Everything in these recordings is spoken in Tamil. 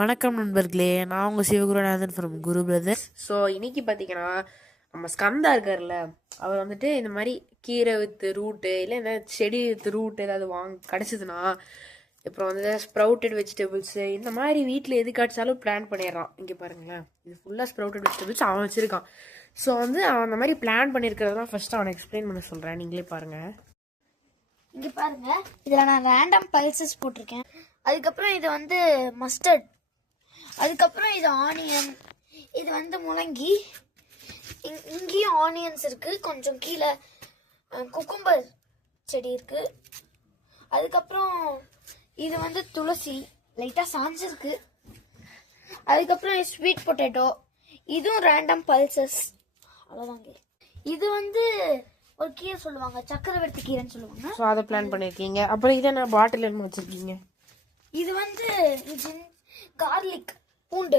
வணக்கம் நண்பர்களே, நான் உங்கள் Sivagurunathan from Guru brothers. So இன்னைக்கு பார்த்தீங்கன்னா நம்ம ஸ்கந்தா இருக்கார்ல, அவர் வந்துட்டு இந்த மாதிரி கீரை வித்து ரூட்டு இல்லை இந்த செடி வித்து ரூட்டு ஏதாவது கிடச்சிதுன்னா, அப்புறம் வந்து ஸ்ப்ரவுட்டட் வெஜிடபிள்ஸு இந்த மாதிரி வீட்டில் எது கிடச்சாலும் பிளான் பண்ணிடுறான். இங்கே பாருங்களேன், இது ஃபுல்லாக ஸ்ப்ரவுட்டட் வெஜிடபிள்ஸ் அவன் வச்சுருக்கான். ஸோ வந்து அவன் அந்த மாதிரி பிளான் பண்ணியிருக்கிறதெல்லாம் ஃபஸ்ட்டு அவனை எக்ஸ்பிளைன் பண்ண சொல்கிறேன். நீங்களே பாருங்கள். இங்கே பாருங்கள், இதில் நான் ரேண்டம் பல்சஸ் போட்டிருக்கேன். அதுக்கப்புறம் இது வந்து மஸ்டர்ட், அதுக்கப்புறம் இது ஆனியன், இது வந்து முள்ளங்கி, இங்கேயும் ஆனியன்ஸ் இருக்குது, கொஞ்சம் கீழே குக்கும்பர் செடி இருக்குது. அதுக்கப்புறம் இது வந்து துளசி லைட்டாக சாஞ்சிருக்கு. அதுக்கப்புறம் ஸ்வீட் பொட்டேட்டோ, இதுவும் ரேண்டம் பல்சஸ், அவ்வளோதாங்க. இது வந்து ஒரு கீரை சொல்லுவாங்க, சக்கரவர்த்தி கீரைன்னு சொல்லுவாங்க. ஸோ அதை பிளான் பண்ணியிருக்கீங்க. அப்புறம் இதை நான் பாட்டில் என்ன வச்சுருக்கீங்க? இது வந்து கார்லிக், பூண்டு.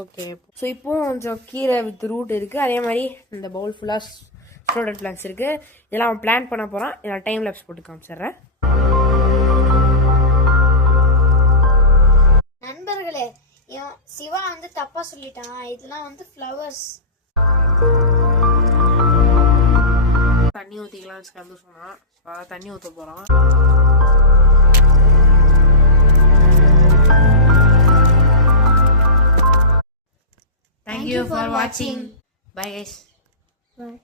ஓகே, ஸோ இப்போவும் கொஞ்சம் கீரை வித் ரூட் இருக்குது. அதே மாதிரி இந்த பவுல் ஃபுல்லாக ஸ்ப்ரவுட்டட் பிளான்ஸ் இருக்குது. இதெல்லாம் அவன் பிளான் பண்ண போகிறான். நான் டைம் லேப்ஸ் போட்டு காமிச்சிடுறேன். நண்பர்களே, சிவா வந்து தப்பாக சொல்லிட்டான். இதெல்லாம் வந்து ஃப்ளவர்ஸ். தண்ணி ஊற்றிக்கலாம்னு கலந்து சொன்னான். தண்ணி ஊற்ற போகிறான். Thank you for watching. Bye guys. Bye.